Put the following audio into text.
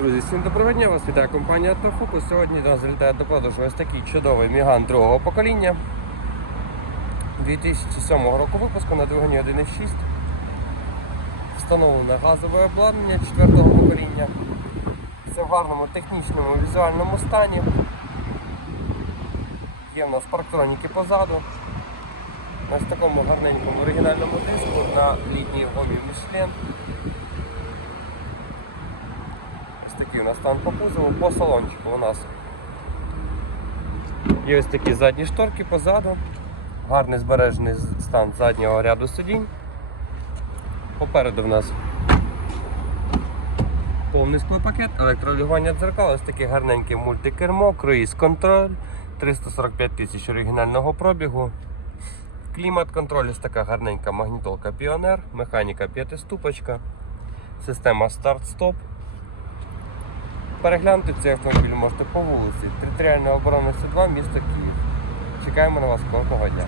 Друзі, всім доброго вас вітає компанія Автофокус. Сьогодні до нас залітає до продажу ось такий чудовий Міган другого покоління 2007 року випуску на двигуні 1.6. Встановлене газове обладнання 4 покоління. Все в гарному технічному візуальному стані. Є в нас парктроніки позаду. Ось такому гарненькому оригінальному диску на літній гомі Michelin. Ось такий у нас стан по кузову, по салончику у нас. Є ось такі задні шторки позаду. Гарний збережений стан заднього ряду сидінь. Попереду в нас повний склопакет, електролювання дзеркал, ось таке гарненьке мультикермо, круїз контроль, 345 тисяч оригінального пробігу. Клімат-контроль, ось така гарненька магнітолка Піонер, механіка п'ятиступочка, система старт-стоп. Переглянути цей автомобіль можете по вулиці. Територіальна оборона 102, місто Київ. Чекаємо на вас кожного дня.